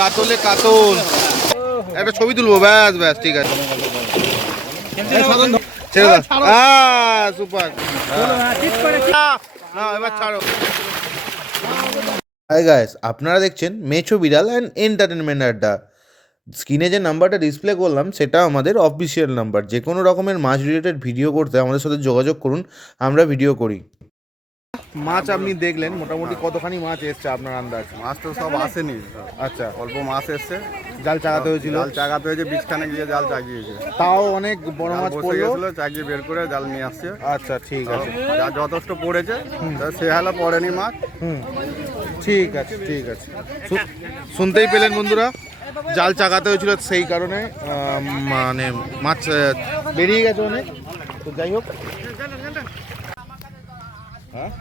কাতলে কাতল। একটা ছবি তুলবো, ব্যাস ব্যাস, ঠিক আছে। ছেড়ে দাও, সুপার। না এবার ছাড়ো। হাই গাইস, আপনারা দেখছেন মেছো বিড়াল অ্যান্ড এন্টারটেনমেন্ট আড্ডা। স্ক্রিনে যে নাম্বারটা ডিসপ্লে করলাম সেটা আমাদের অফিসিয়াল নাম্বার। যে কোনো রকমের মাছ রিলেটেড ভিডিও করতে আমাদের সাথে যোগাযোগ করুন, আমরা ভিডিও করি। মাছ আপনি দেখলেন, মোটামুটি কতখানি মাছ এসছে আপনার আন্দাজ? মাছ তো সব আসেনি, আচ্ছা, অল্প মাছ এসছে। জাল চাগাতে হয়েছিল? জাল চাগাতে হয়েছে, বীজখানে গিয়ে জাল চাগিয়েছে। তাও অনেক বড় মাছ বসে পড়লো? গেছিল, চাগিয়ে বের করে জাল নিয়ে আসছে। আচ্ছা, ঠিক আছে। যা যথেষ্ট পড়েছে, সে হালে পড়েনি মাছ। ঠিক আছে, ঠিক আছে। শুনতেই পেলেন বন্ধুরা, জাল চাগাতে হয়েছিল, সেই কারণে মানে মাছ বেরিয়ে গেছে অনেক। তো যাই হোক, হ্যাঁ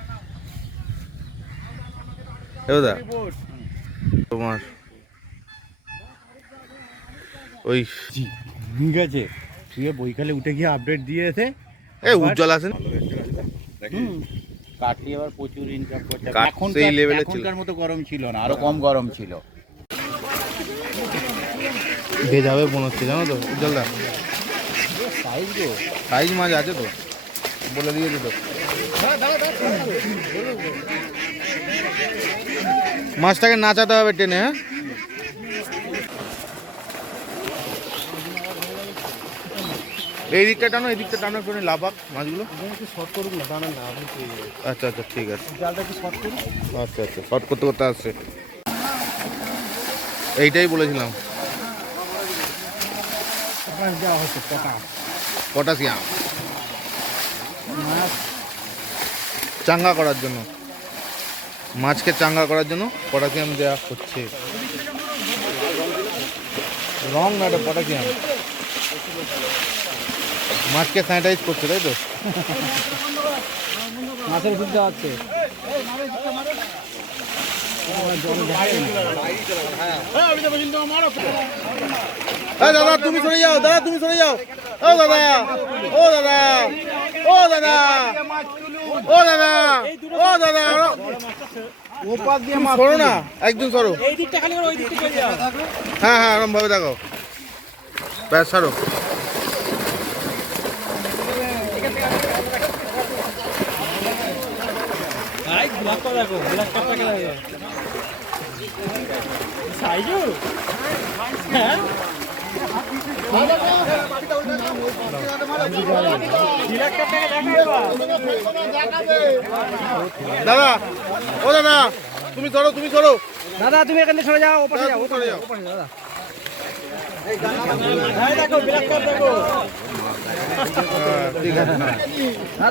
দাদা, তোমার ওই ঠিক আছে, তুই বইখালে উঠে গিয়ে আপডেট দিয়েছে। উজ্জ্বল আছেন, কাটলি আবার প্রচুর ইনকাম করছে। এখন সেই লেভেলে ছিল, এখনকার মতো গরম ছিল না, আরো কম গরম ছিল। ভেজাবে মনে হচ্ছে, জানো তো উজ্জ্বলদা? সাইজ মাছ আছে তো, বলে দিয়েছে তো। মাছটাকে নাচাতে হবে টেনে, হ্যাঁ। এই দিকটা টানো, এই দিকটা টানো, একটু লাফাক মাছগুলো। শর্ট করুক না, দাঁড়ান না। আচ্ছা আচ্ছা, ঠিক আছে। জালটা কি শর্ট করুন? আচ্ছা আচ্ছা, শর্ট করতে করতে আসছে। এইটাই বলেছিলাম, দেওয়া হচ্ছে পটাশিয়াম চাঙ্গা করার জন্য, মাছকে চাঙ্গা করার জন্য পটাশিয়াম দেওয়া হচ্ছে। রং না, এটা পটাশিয়াম। মাছকে স্যানিটাইজ করছে, তাই তো? মাছের ওষুধ দেওয়া হচ্ছে। দাদা তুমি সরে যাও, দাদা তুমি সরে যাও। ও দাদা, ও দাদা, ও দাদা, ও দাদা, ও দাদা, সরো না, একদম সরো। হ্যাঁ হ্যাঁ, এরকম ভাবে দেখো, ব্যাস সরো। দাদা, ও দাদা, তুমি সরো, তুমি সরো। দাদা তুমি এখানে সরে যাও, ওপাশে যাও, সরে যাও। দাদা। ঠিক আছে,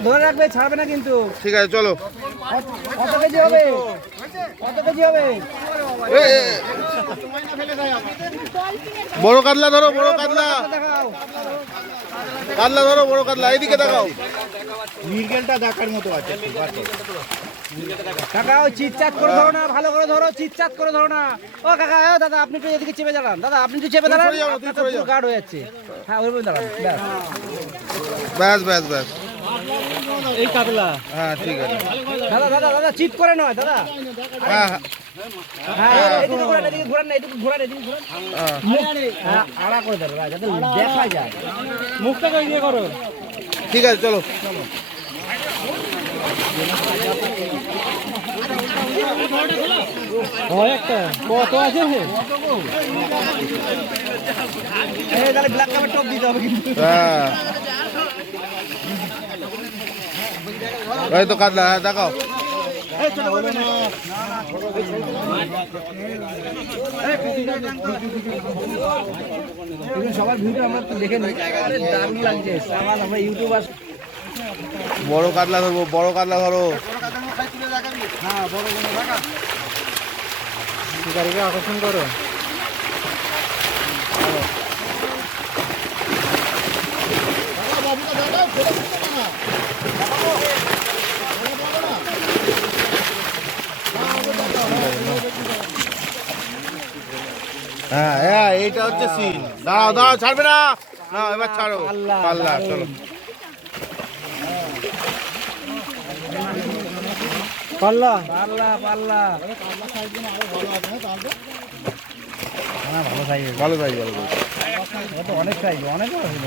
ধরে রাখবে, ছাড়বে না কিন্তু। ঠিক আছে, চলো। কত কেজি হবে? কত কেজি হবে? বড় কাতলা ধরো, বড় কাতলা, দেখাও। কাতলা ধরো, বড় কাতলা, এইদিকে দেখাও। মিরগেলটা দেখার মতো আছে। কাকা ওই চিৎচাত করে ধরো না, ভালো করে ধরো, চিৎচাত করে ধরো না। ও কাকা, ও দাদা আপনি একটু এদিকে চেপে দাঁড়ান, দাদা আপনি একটু চেপে দাঁড়ান, আপনার তো পুরো গার্ড হয়ে যাচ্ছে। হ্যাঁ ওইভাবে দাঁড়ান, ব্যাস ব্যাস ব্যাস, এই কাতলা। হ্যাঁ ঠিক আছে। দাদা দাদা দাদা চিৎ করে নয় দাদা। হ্যাঁ হ্যাঁ এদিকে ঘোরান, এদিকে ঘোরান না, এদিকে ঘোরান, এদিকে ঘোরান। হ্যাঁ আড়া করে দেবে যাতে দেখা যায়, মুখটাকে ইয়ে করো। ঠিক আছে, চলো। একটা কত আছে? তাহলে ব্ল্যাক কাপের টপ দিতে হবে কিন্তু। হ্যাঁ এই তো কাতলা, হ্যাঁ দেখাও। সবার ভিডিও আমরা দেখে নিই, দারুণ লাগছে। আমরা ইউটিউবার। বড় কাতলা ধরবো, বড় কাতলা ধরো। হ্যাঁ বড় শিকারীকে আকর্ষণ করো। হ্যাঁ হ্যাঁ, এইটা হচ্ছে সিন। দাঁড়াও দাঁড়াও, ছাড়বে না, না এবার ছাড়ো। পাল্লা, চলো। পাল্লা পাল্লা পাল্লা। সাইজ ভালো সাইজ ভালো সাইজ। তো অনেক সাইজ অনেক বড় ছিল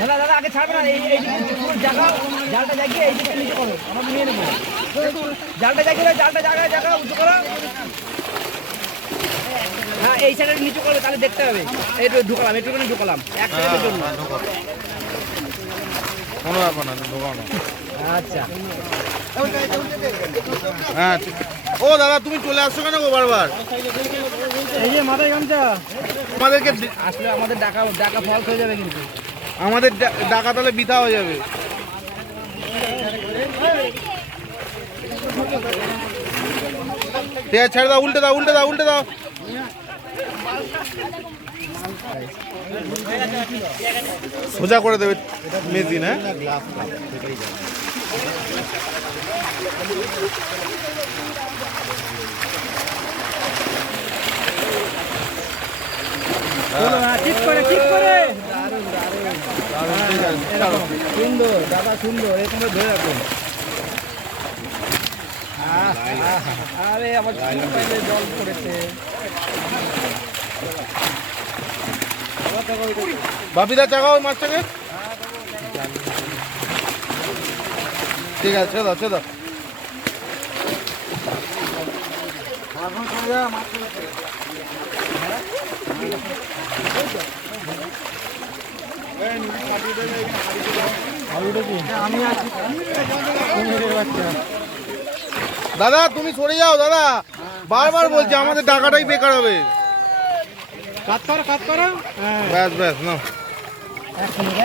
দাদা দাদা আগে ছাড়বে না এই জায়গা জালটা জাগিয়ে এই দিকে নিচে করো আমরা নিয়ে নেবো জালটা জাগিয়ে জায়গা উঁচু করো হ্যাঁ এই সাইডে নিচু করবে তাহলে দেখতে হবে এইটু ঢুকালাম এইটুখানি ঢুকালাম এক সেকেন্ডের জন্য কোনো ব্যাপার না, ঢোকাও না। আচ্ছা হ্যাঁ ও দাদা তুমি চলে আসছো কেন গো বারবার? এই যে মাথায় গামছা আমাদেরকে আসলে আমাদের ডাকা ফলস হয়ে যাবে কিন্তু আমাদের ডাকা তাহলে বৃথা হয়ে যাবে। ঠিক আছে ছেড়ে দাও, উল্টে দাও উল্টে দাও উল্টে দাও। সোজা করে দেবে মেশিন। হ্যাঁ ঠিক করে সুন্দর দাদা সুন্দর এরকম ধরে রাখুন আরে আমার জল পড়েছে বাপিদা চাগাও মাছটাকে। ঠিক আছে ছেড়ে দাও ছেড়ে দাও। দাদা তুমি সরে যাও দাদা, বারবার বলছি আমাদের টাকাটাই বেকার হবে। কাজ করো ব্যাস ব্যাস না।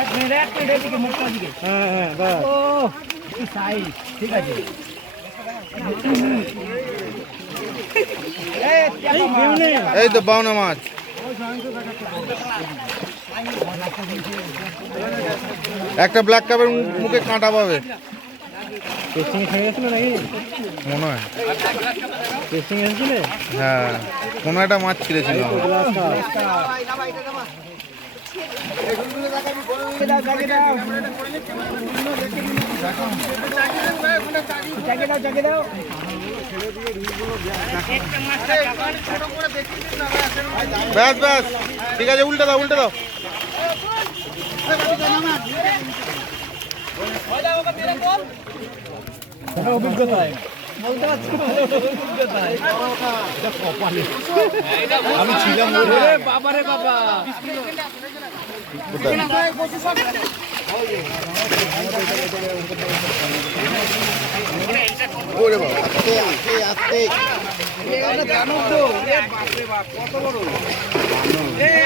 এক মিনিট এদিকে মুখটা দিকে ও কি সাইজ ঠিক আছে এই তো বাউনা মাছ। একটা ব্ল্যাক কাপের মুখে কাঁটা পাবে মনে হয়। হ্যাঁ কোনো একটা মাছ ছিঁড়েছিল। ব্যাস ব্যাস ঠিক আছে উল্টে দাও উল্টে দাও। অভিজ্ঞতায় আমি ছিলাম বাবারে বাবা ওরে বাবা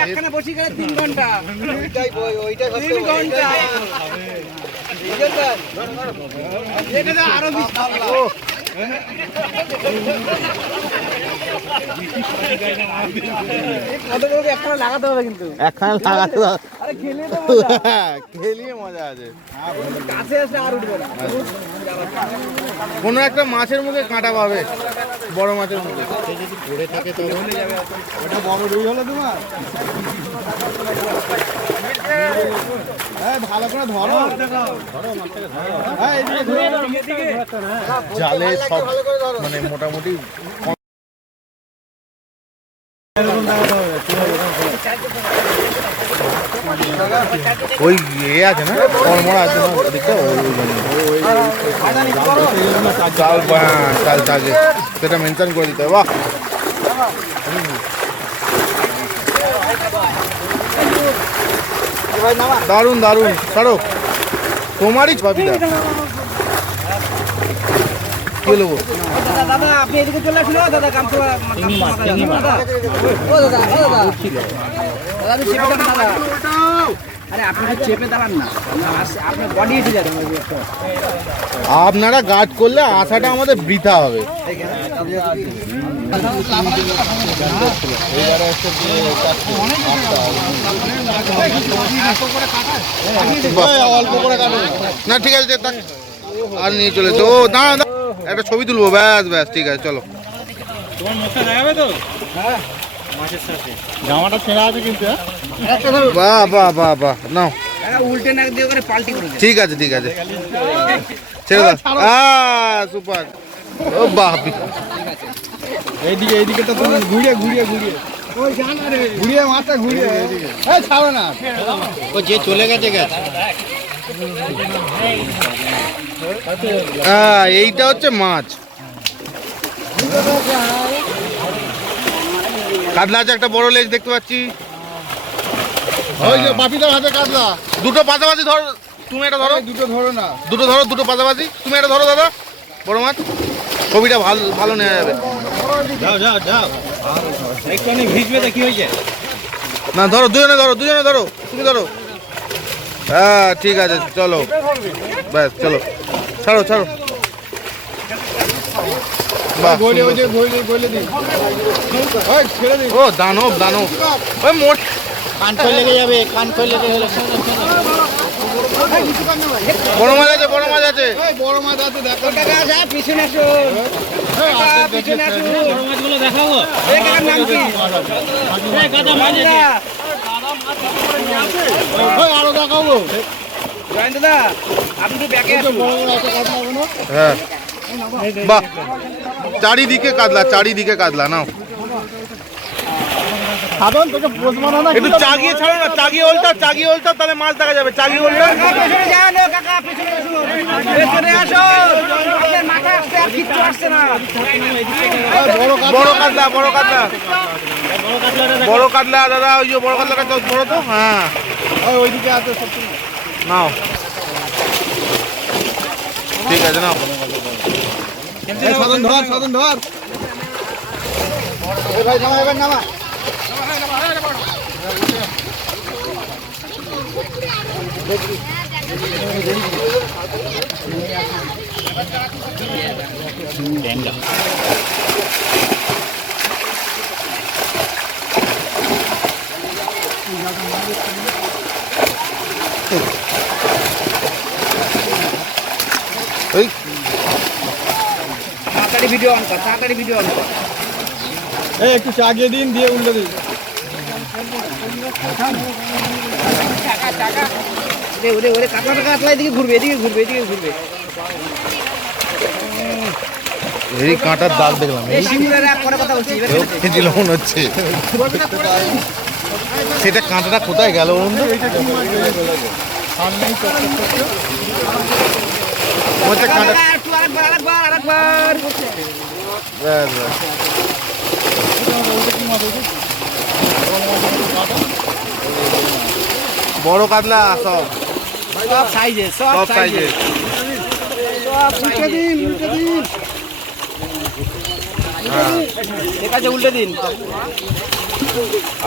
একখানে বসি গেলে 3 ঘন্টা 3 ঘন্টা আরো একটা লাগাতে হবে কিন্তু একখানে লাগাতে দাও। আরে খেলে তো খেলিয়ে মজা আছে। কাছে এসে আর উঠবে না কোনো একটা মাছের মুখে কাঁটা পাবে, বড় মাছের মুখে। পড়ে থাকে তখন ওটা বড় রুই হলো তোমার। ভালো করে ধরো জালে সব মানে মোটামুটি ওই ইয়ে আছে না কর্মরা আছে না ওদিকটা চাল চাল থাকে সেটা মেনশন করে দিতে হবে। বাহ দারুণ দারুণ ছাড়ো তোমারই ছবিটা কি নেবো। দাদা আপনি এদিকে চলে আসুন দাদা কাম তো ও দাদা আমি চেপে দাঁড়ান দাদা। আরে আপনি তো চেপে দাঁড়ান না আপনার বডি এসে যাবে আপনারা গার্ড করলে আশাটা আমাদের বৃথা হবে। অল্প করে না ঠিক আছে আর নিয়ে চলে তো না একটা ছবি তুলবো ব্যাস ব্যাস ঠিক আছে চলো। জামাটা ছেঁড়া আছে কিন্তু বাহ বাহ বাহ বাহ নাও উল্টে নাক দিয়ে ওখানে পাল্টি করে ঠিক আছে ছেড়ে দাও সুপার ও বাহ, এইদিকে তো তুমি ঘুরিয়ে ওই জানা রে ঘুরিয়ে মাথা ঘুরিয়ে এইদিকে এই ছাড়ো না ও যে চলে গেছে হ্যাঁ এইটা হচ্ছে মাছ। কাতলা আছে, একটা বড় লেজ দেখতে পাচ্ছি। ওই যে বাপিদার হাতে কাটলা দুটো পাশাপাশি ধর, তুমি এটা ধরো। দুটো ধরো না দুটো ধরো, দুটো পাশাপাশি। তুমি এটা ধরো দাদা, বড় মাছ। ছবিটা ভালো ভালো নেওয়া যাবে। যাও একটু অনেক ভিজবে তো কি হয়েছে না ধরো, দুজনে ধরো, তুমি ধরো। হ্যাঁ ঠিক আছে, চলো ব্যাস, চলো ছাড়ো। বাহ, গোলে ওই যে সুন্দর। গোলে দিন ওই ছেড়ে দিন ও দানব ওই মোট কান ফেলে লেগে যাবে বড় মাছ আছে, বড় মাছ আছে। এই বড় মাছ আছে দেখো কাকা যা পিছনে আসুন, কাকা পিছনে আসুন। বড় মাছগুলো দেখাবো। এই কাকার নাম কি? এই গাদা মাছ আছে। দাদা, ওই আরো দেখাবো জয়ন্ত দা, আপনি একটু ব্যাকে আসুন। বড় বড় আছে কাটলা কোনো হ্যাঁ বাহ, চারিদিকে কাতলা নাও। সাধন তোকে পোজ বানানো একটু চাগিয়ে ছাড়ো না, চাগিয়ে ওলটা তাহলে মাছ দেখা যাবে। চাগিয়ে ওলটা কাকা পিছনে যান, ও কাকা পিছনে আসুন, পিছনে আসুন। আপনার মাথা আসছে আর কিচ্ছু আসছে না। বড় কাতলা দাদা, ওই যে বড় কাতলাটা বড় তো। হ্যাঁ ওইদিকে আছে সব নাও, ঠিক আছে নাও। সাধন ধর এই ভাই নামা এবার নামা ওই তাড়াতাড়ি ভিডিও অন কর। এই একটু চাগিয়ে দিন দিয়ে উল্টে দিন ওরে কাতলা এদিকে ঘুরবে। এই কাঁটার দাগ দেখলাম, এই সিঙ্গুলার এক পরে কথা বলছি, এবার ছেড়ে দে। খেয়েছিল মনে হচ্ছে। সেটা কাঁটাটা কোথায় গেল বন্ধু? কাঁটা একটু আরেকবার। ব্যাস, ব্যাস। বড় কাতলা সব সব সাইজে, সব সাইজে। উল্টে দিন। ঠিক আছে, উল্টে দিন।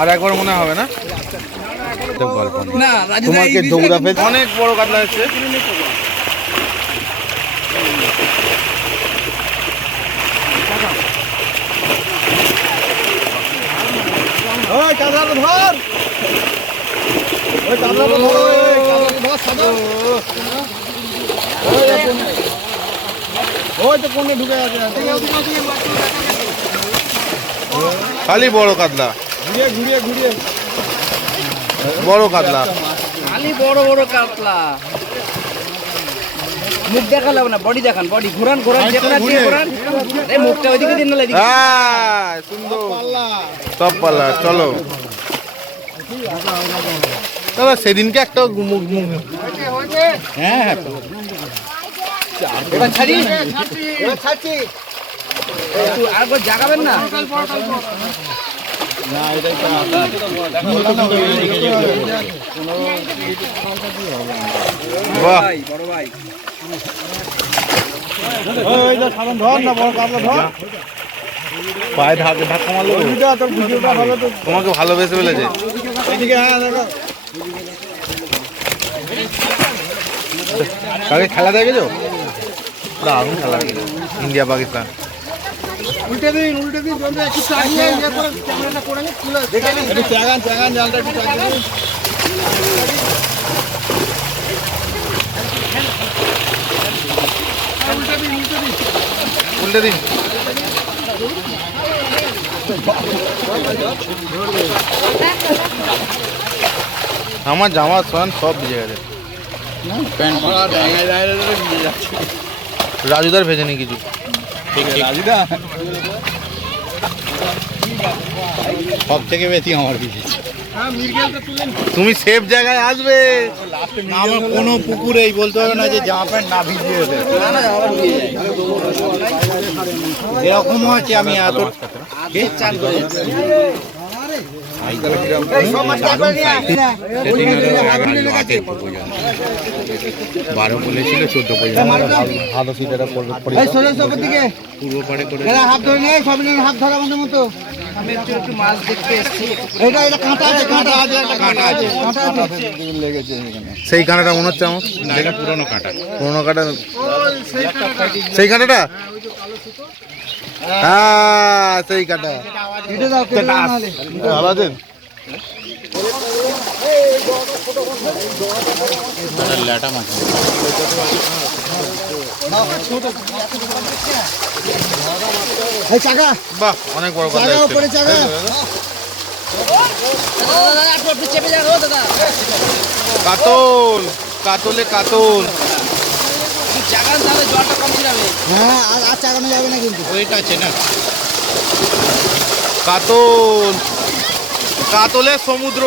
আর একবার মনে হবে না? গল্প না, রাজু তোমাকে দৌড়া ফেল, অনেক বড় কাতলা হচ্ছে। ওই কাতলাটা ধর সাধন ওই তো কোনে ঢুকে আছে খালি বড় কাতলা, ঘুরিয়ে বড় কাতলা। খালি বড় কাতলা। মুখ দেখালাম না, বডি দেখান, বডি ঘোরান যেখানে আছে ঘোরান। এই মুখটা ওইদিকে দিন, না এদিকে। হ্যাঁ সুন্দর, সব পাল্লা। চলো দাদা, সেদিনকে একটা হ্যাঁ এবার ছাড়ছি। একটু আরেকবার জাগাবেন না? বাহ, বড় ভাই ওই যে সাধন ধর না বড় কাতলা ধর পায়ে ধাক্কা মারলো। তোর ভিডিওটা হবে তো তোমাকে ভালোবেসে ফেলেছে। এদিকে হ্যাঁ দেখো কালকে খেলা দেখেছো? দারুণ খেলা, ইন্ডিয়া পাকিস্তান। উল্টে দিন একটু চাগিয়ে ক্যামেরাটা করে একটু চাগান জালটা একটু চাগিয়ে দিন উল্টে দিন। আমার জামা প্যান্ট সব ভিজে গেছে। প্যান্ট পরা ডাঙায় নিয়ে যাচ্ছে রাজুদার ভেজে নি কিছু। রাজুদা সব থেকে বেশি আমার বিশেষ। তুমি সেফ জায়গায় আসবে। আমার কোনো পুকুরেই বলতে হবে না যে জামা প্যান্ট না ভিজিয়ে দেবে, এরকমও আছে। আমি এত বারো বলেছিল 14 পর্যন্ত ভালো সিটারা পূর্ব পাড়ে করে হাত ধরে নেই, সব হাত ধরা আমাদের মতো। আমি একটু মাছ দেখতে এসেছি। এটা কাঁটা আছে, কাঁটা আছে, কাঁটা আছে, কাঁটা লেগেছে এখানে। সেই কাঁটাটা মনে হচ্ছে আমার। এটা পুরনো কাঁটা। পুরোনো কাঁটা, সেই কাঁটাটা, হ্যাঁ সেই কাঁটা। কেটে দাও, কেটে দাও নাহলে। ভালো আছেন? ল্যাটা মাছ। এই চাকা, বাহ, অনেক বড় কথা। চাকা উপরে চাকা। দাদা একটু চেপে যান ও দাদা। কাতল, কাতলে কাতল। জাগান তাহলে জলটা কম ছিলাবে। হ্যাঁ, আর চাকানো যাবে না কিন্তু। ওইটা আছে না, কাতল, কাতলের সমুদ্র।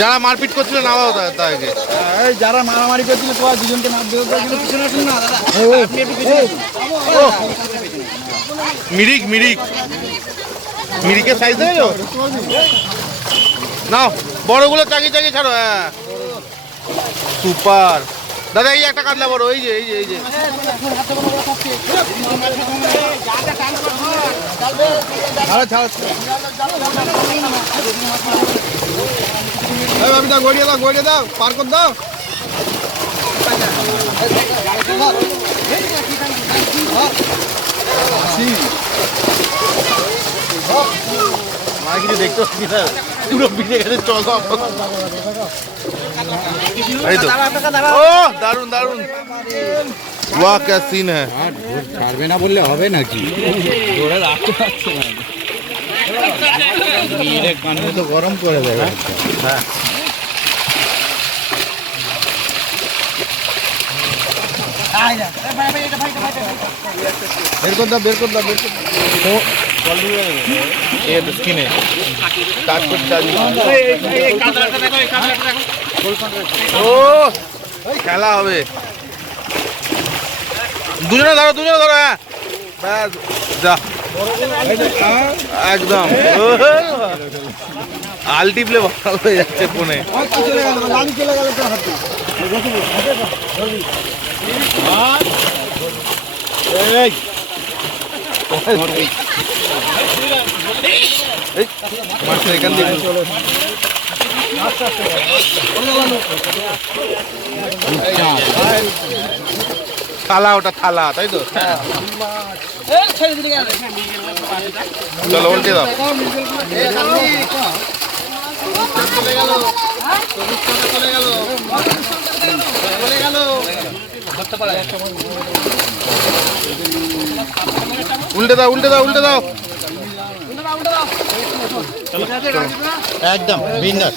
যারা মারপিট করছিল নামাও তাকে। এই যারা মারামারি করছিল তো দুজনকে মার দেওয়া একটু পিছনে আসুন না দাদা। আপনি একটু পিছনে আসুন। মিরিক, মিরিক, মিরিকের সাইজ দেবে তো? নাও বড়গুলো চাকি চাকি ছাড়ো। হ্যাঁ সুপার দাদা। এই একটা কাতলা বড়, এই যে এই যে এই যে। গড়িয়ে দাও, গড়িয়ে দাও, পার করে দাও। আমার কিছু দেখতে পাচ্ছি না, পুরো বিজে গেছে। চলো এই তো। ও দারুন দারুন, वाह क्या सीन है। ছাড়বে না বললে হবে নাকি? ধরে রাখতে পারছে না, মেরে কানে তো গরম করে দেবে। হ্যাঁ বের কর দাও, বের কর দাও, বের কর দাও। ये तो स्किन है, काट कुछ चालू। ও খেলা হবে। দুজনে ধরো, দুজনে ধরো। হ্যাঁ ব্যাস, যা একদম আলটিপ্লে ভালো হয়ে যাচ্ছে ফোনে। চলে গেল, লালি চলে গেল তো হাতে। মাছটা এখান দিয়ে থালা, ওটা থালা তাই তো? ছেড়ে দিলে গেল। চলো উল্টে দাও। উল্টে দাও, উল্টে দাও, উল্টে দাও। একদম বিন্দাস।